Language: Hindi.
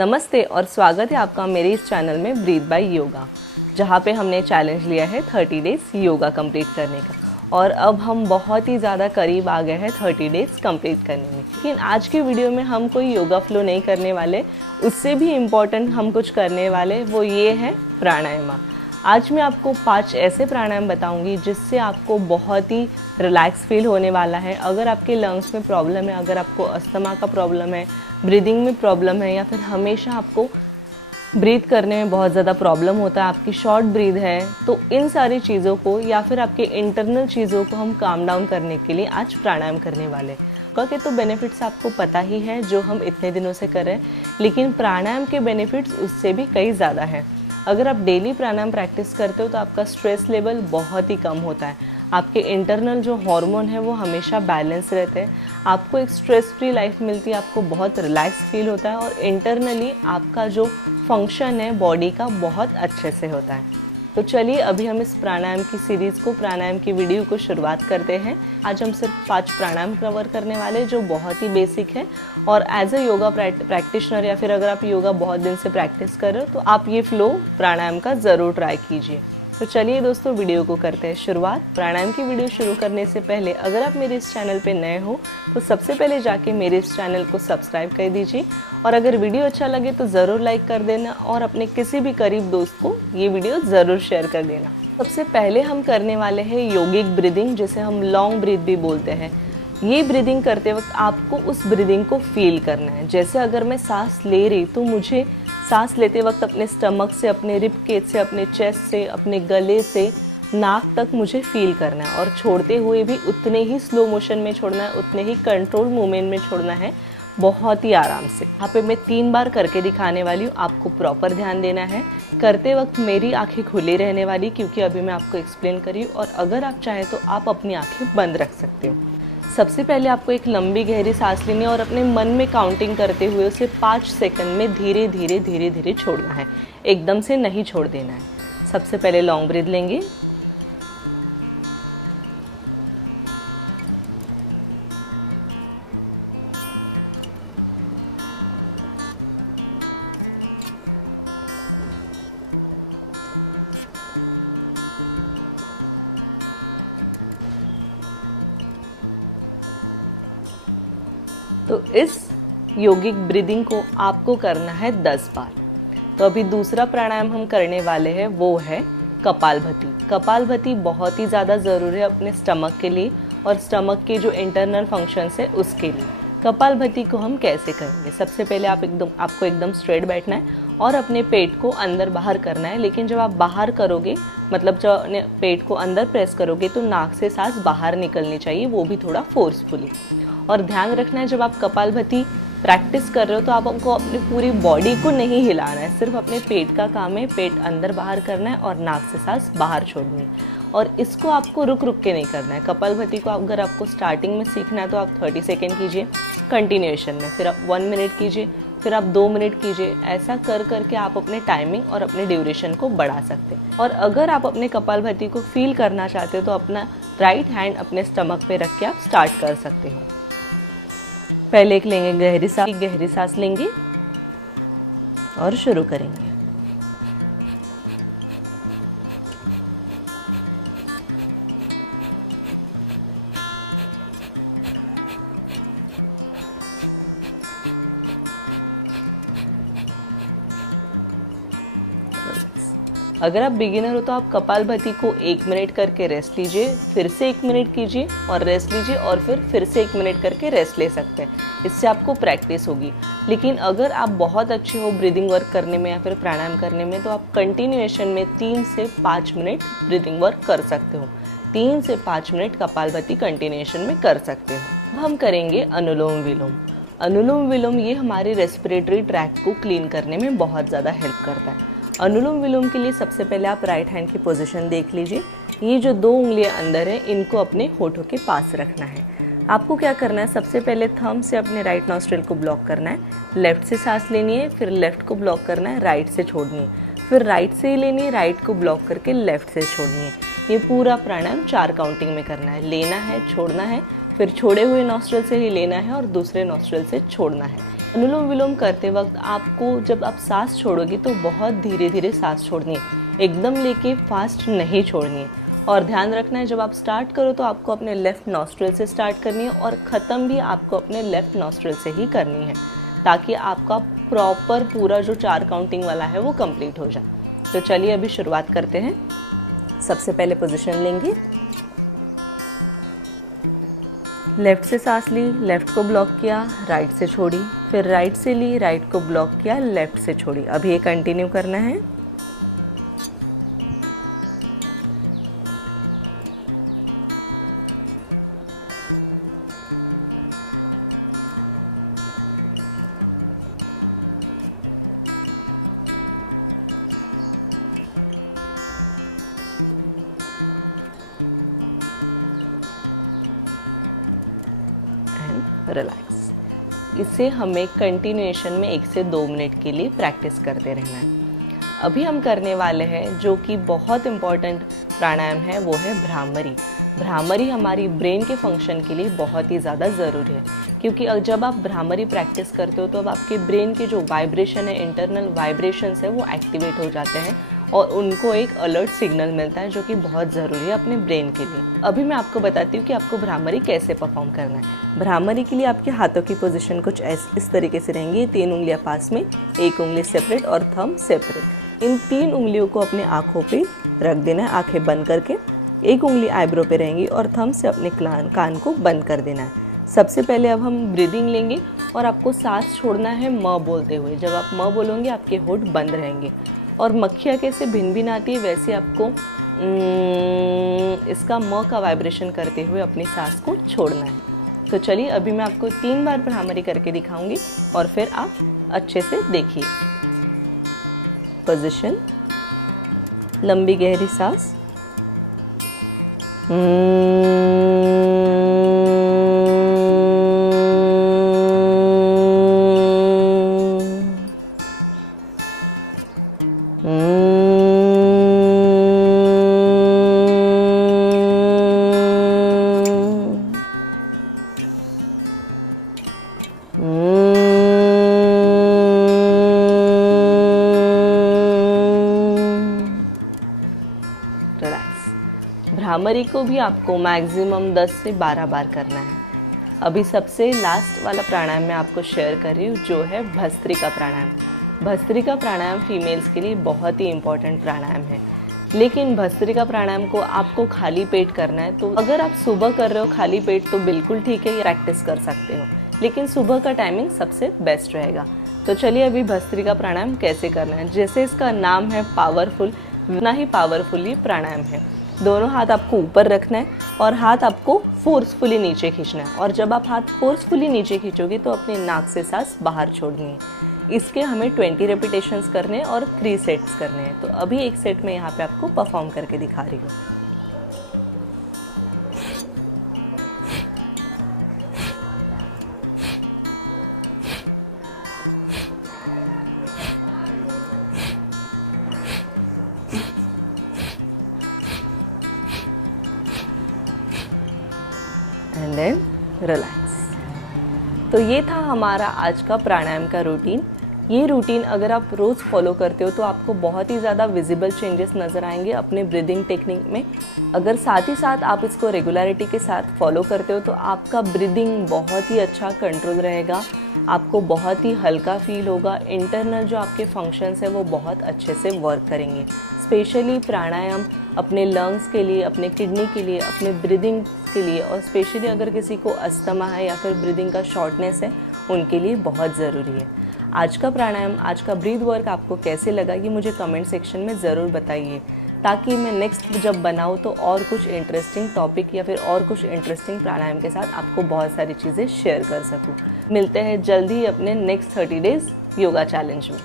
नमस्ते और स्वागत है आपका मेरे इस चैनल में ब्रीथ बाय योगा, जहाँ पे हमने चैलेंज लिया है 30 डेज़ योगा कंप्लीट करने का। और अब हम बहुत ही ज़्यादा करीब आ गए हैं 30 डेज़ कंप्लीट करने में। लेकिन आज की वीडियो में हम कोई योगा फ्लो नहीं करने वाले, उससे भी इम्पॉर्टेंट हम कुछ करने वाले, वो ये है प्राणायाम। आज मैं आपको 5 ऐसे प्राणायाम बताऊंगी जिससे आपको बहुत ही रिलैक्स फील होने वाला है। अगर आपके लंग्स में प्रॉब्लम है, अगर आपको अस्थमा का प्रॉब्लम है, ब्रीदिंग में प्रॉब्लम है, या फिर हमेशा आपको ब्रीथ करने में बहुत ज़्यादा प्रॉब्लम होता है, आपकी शॉर्ट ब्रीथ है, तो इन सारी चीज़ों को या फिर आपके इंटरनल चीज़ों को हम काम डाउन करने के लिए आज प्राणायाम करने वाले हैं। के तो बेनिफिट्स आपको पता ही है जो हम इतने दिनों से कर रहे हैं, लेकिन प्राणायाम के बेनिफिट्स उससे भी कई ज़्यादा हैं। अगर आप डेली प्राणायाम प्रैक्टिस करते हो तो आपका स्ट्रेस लेवल बहुत ही कम होता है, आपके इंटरनल जो हार्मोन है वो हमेशा बैलेंस रहते हैं, आपको एक स्ट्रेस फ्री लाइफ मिलती है, आपको बहुत रिलैक्स फील होता है और इंटरनली आपका जो फंक्शन है बॉडी का बहुत अच्छे से होता है। तो चलिए अभी हम इस प्राणायाम की सीरीज़ को, प्राणायाम की वीडियो को शुरुआत करते हैं। आज हम सिर्फ 5 प्राणायाम कवर करने वाले जो बहुत ही बेसिक है, और एज अ योगा प्रैक्टिशनर या फिर अगर आप योगा बहुत दिन से प्रैक्टिस कर रहे हो तो आप ये फ्लो प्राणायाम का ज़रूर ट्राई कीजिए। तो चलिए दोस्तों वीडियो को करते हैं शुरुआत। प्राणायाम की वीडियो शुरू करने से पहले अगर आप मेरे इस चैनल पे नए हो तो सबसे पहले जाके मेरे इस चैनल को सब्सक्राइब कर दीजिए, और अगर वीडियो अच्छा लगे तो ज़रूर लाइक कर देना और अपने किसी भी करीब दोस्त को ये वीडियो ज़रूर शेयर कर देना। सबसे पहले हम करने वाले हैं योगिक ब्रीदिंग, जिसे हम लॉन्ग ब्रीथ भी बोलते हैं। ये ब्रीदिंग करते वक्त आपको उस ब्रीदिंग को फील करना है। जैसे अगर मैं सांस ले रही तो मुझे सांस लेते वक्त अपने स्टमक से, अपने रिब केज से, अपने चेस्ट से, अपने गले से नाक तक मुझे फील करना है, और छोड़ते हुए भी उतने ही स्लो मोशन में छोड़ना है, उतने ही कंट्रोल मूवमेंट में छोड़ना है, बहुत ही आराम से। यहाँ पे मैं 3 बार करके दिखाने वाली हूँ, आपको प्रॉपर ध्यान देना है। करते वक्त मेरी आंखें खुली रहने वाली, क्योंकि अभी मैं आपको एक्सप्लेन करी हूँ, और अगर आप चाहें तो आप अपनी आंखें बंद रख सकते हो। सबसे पहले आपको एक लंबी गहरी सांस लेनी है और अपने मन में काउंटिंग करते हुए उसे 5 सेकंड में धीरे धीरे धीरे धीरे छोड़ना है, एकदम से नहीं छोड़ देना है। सबसे पहले लॉन्ग ब्रीथ लेंगे, तो इस योगिक ब्रीदिंग को आपको करना है 10 बार। तो अभी दूसरा प्राणायाम हम करने वाले हैं वो है कपालभाति। कपालभाति बहुत ही ज़्यादा ज़रूरी है अपने स्टमक के लिए और स्टमक के जो इंटरनल फंक्शंस है उसके लिए। कपालभाति को हम कैसे करेंगे? सबसे पहले आपको एकदम स्ट्रेट बैठना है और अपने पेट को अंदर बाहर करना है। लेकिन जब आप बाहर करोगे, मतलब जब पेट को अंदर प्रेस करोगे, तो नाक से सांस बाहर निकलनी चाहिए, वो भी थोड़ा फोर्सफुली। और ध्यान रखना है जब आप कपालभाति प्रैक्टिस कर रहे हो तो आपको अपनी पूरी बॉडी को नहीं हिलाना है, सिर्फ अपने पेट का काम है। पेट अंदर बाहर करना है और नाक से सांस बाहर छोड़नी है, और इसको आपको रुक रुक के नहीं करना है। कपालभाति को अगर आपको स्टार्टिंग में सीखना है तो आप 30 सेकेंड कीजिए कंटिन्यूएशन में, फिर आप 1 मिनट कीजिए, फिर आप 2 मिनट कीजिए। ऐसा कर करके आप अपने टाइमिंग और अपने ड्यूरेशन को बढ़ा सकते हैं। और अगर आप अपने कपालभाति को फील करना चाहते हो तो अपना राइट हैंड अपने स्टमक पे रख के आप स्टार्ट कर सकते हो। पहले एक लेंगे गहरी सांस लेंगे और शुरू करेंगे। अगर आप बिगिनर हो तो आप कपालभाति को 1 मिनट करके रेस्ट लीजिए, फिर से 1 मिनट कीजिए और रेस्ट लीजिए, और फिर से 1 मिनट करके रेस्ट ले सकते हैं। इससे आपको प्रैक्टिस होगी। लेकिन अगर आप बहुत अच्छे हो ब्रीदिंग वर्क करने में या फिर प्राणायाम करने में, तो आप कंटिन्यूएशन में 3 से 5 मिनट ब्रीदिंग वर्क कर सकते हो। 3 से 5 मिनट कपालभाति कंटिन्यूएशन में कर सकते हो। अब हम करेंगे अनुलोम विलोम। अनुलोम विलोम ये हमारे रेस्पिरेटरी ट्रैक्ट को क्लीन करने में बहुत ज़्यादा हेल्प करता है। अनुलोम विलोम के लिए सबसे पहले आप राइट हैंड की पोजीशन देख लीजिए। ये जो 2 उंगलियां अंदर है, इनको अपने होठों के पास रखना है। आपको क्या करना है, सबसे पहले थंब से अपने राइट नॉस्ट्रिल को ब्लॉक करना है, लेफ्ट से सांस लेनी है, फिर लेफ्ट को ब्लॉक करना है, राइट से छोड़नी है, फिर राइट से ही लेनी है, राइट को ब्लॉक करके लेफ्ट से छोड़नी है। ये पूरा प्राणायाम 4 काउंटिंग में करना है। लेना है, छोड़ना है, फिर छोड़े हुए नॉस्ट्रिल से ही लेना है और दूसरे नॉस्ट्रिल से छोड़ना है। अनुलोम विलोम करते वक्त आपको जब आप सांस छोड़ोगे तो बहुत धीरे धीरे सांस छोड़नी है, एकदम लेके फास्ट नहीं छोड़नी है। और ध्यान रखना है जब आप स्टार्ट करो तो आपको अपने लेफ़्ट नॉस्ट्रिल से स्टार्ट करनी है और ख़त्म भी आपको अपने लेफ़्ट नॉस्ट्रिल से ही करनी है, ताकि आपका प्रॉपर पूरा जो 4 काउंटिंग वाला है वो कंप्लीट हो जाए। तो चलिए अभी शुरुआत करते हैं। सबसे पहले पोजीशन लेंगे, लेफ़्ट से सांस ली, लेफ़्ट को ब्लॉक किया, राइट से छोड़ी, फिर राइट से ली, राइट को ब्लॉक किया, लेफ़्ट से छोड़ी। अभी ये कंटिन्यू करना है। रिलैक्स। इसे हमें कंटिन्यूएशन में 1 से 2 मिनट के लिए प्रैक्टिस करते रहना है। अभी हम करने वाले हैं जो कि बहुत इम्पॉर्टेंट प्राणायाम है, वो है भ्रामरी। भ्रामरी हमारी ब्रेन के फंक्शन के लिए बहुत ही ज़्यादा ज़रूरी है, क्योंकि जब आप भ्रामरी प्रैक्टिस करते हो तो अब आपके ब्रेन के जो वाइब्रेशन है, इंटरनल वाइब्रेशंस है, वो एक्टिवेट हो जाते हैं और उनको एक अलर्ट सिग्नल मिलता है जो कि बहुत ज़रूरी है अपने ब्रेन के लिए। अभी मैं आपको बताती हूँ कि आपको भ्रामरी कैसे परफॉर्म करना है। भ्रामरी के लिए आपके हाथों की पोजीशन कुछ इस तरीके से रहेंगी, 3 उंगलियाँ पास में, 1 उंगली सेपरेट और थंब सेपरेट। इन 3 उंगलियों को अपने आँखों पे रख देना है, आँखें बंद करके। 1 उंगली आईब्रो पे रहेंगी और थंब से अपने कान को बंद कर देना है। सबसे पहले अब हम ब्रीदिंग लेंगे और आपको सांस छोड़ना है म बोलते हुए। जब आप म बोलोगे आपके होठ बंद रहेंगे और मक्खियाँ कैसे भिन भिन आती है वैसे आपको इसका म का वाइब्रेशन करते हुए अपनी सांस को छोड़ना है। तो चलिए अभी मैं आपको 3 बार भ्रामरी करके दिखाऊंगी और फिर आप अच्छे से देखिए। पोजीशन, लंबी गहरी सांस, रिलैक्स। भ्रामरी को भी आपको मैक्सिमम 10 से 12 बार करना है। अभी सबसे लास्ट वाला प्राणायाम मैं आपको शेयर कर रही हूँ जो है भस्त्रिका प्राणायाम। भस्त्रिका प्राणायाम फीमेल्स के लिए बहुत ही इम्पॉर्टेंट प्राणायाम है, लेकिन भस्त्रिका प्राणायाम को आपको खाली पेट करना है। तो अगर आप सुबह कर रहे हो खाली पेट तो बिल्कुल ठीक है, ये प्रैक्टिस कर सकते हो, लेकिन सुबह का टाइमिंग सबसे बेस्ट रहेगा। तो चलिए अभी भस्त्रिका प्राणायाम कैसे करना है। जैसे इसका नाम है पावरफुल, उतना ही पावरफुल ये प्राणायाम है। दोनों हाथ आपको ऊपर रखना है और हाथ आपको फोर्सफुली नीचे खींचना है, और जब आप हाथ फोर्सफुली नीचे खींचोगे तो अपने नाक से सांस बाहर छोड़नी है। इसके हमें 20 रेपिटेशंस करने हैं और 3 सेट्स करने हैं। तो अभी एक सेट में यहाँ पे आपको परफॉर्म करके दिखा रही हूँ। And then relax. तो ये था हमारा आज का प्राणायाम का रूटीन। ये रूटीन अगर आप रोज़ फॉलो करते हो तो आपको बहुत ही ज़्यादा विजिबल चेंजेस नज़र आएंगे अपने ब्रीदिंग टेक्निक में। अगर साथ ही साथ आप इसको रेगुलरिटी के साथ फॉलो करते हो तो आपका ब्रीदिंग बहुत ही अच्छा कंट्रोल रहेगा, आपको बहुत ही हल्का फील होगा, इंटरनल जो आपके फंक्शंस है वो बहुत अच्छे से वर्क करेंगे। स्पेशली प्राणायाम अपने लंग्स के लिए, अपने किडनी के लिए, अपने ब्रीदिंग के लिए, और स्पेशली अगर किसी को अस्थमा है या फिर ब्रीदिंग का शॉर्टनेस है उनके लिए बहुत ज़रूरी है। आज का प्राणायाम, आज का ब्रीथ वर्क आपको कैसे लगा ये मुझे कमेंट सेक्शन में ज़रूर बताइए, ताकि मैं नेक्स्ट जब बनाऊँ तो और कुछ इंटरेस्टिंग टॉपिक या फिर और कुछ इंटरेस्टिंग प्राणायाम के साथ आपको बहुत सारी चीज़ें शेयर कर सकूँ। मिलते हैं जल्दी ही अपने नेक्स्ट 30 डेज़ योगा चैलेंज में।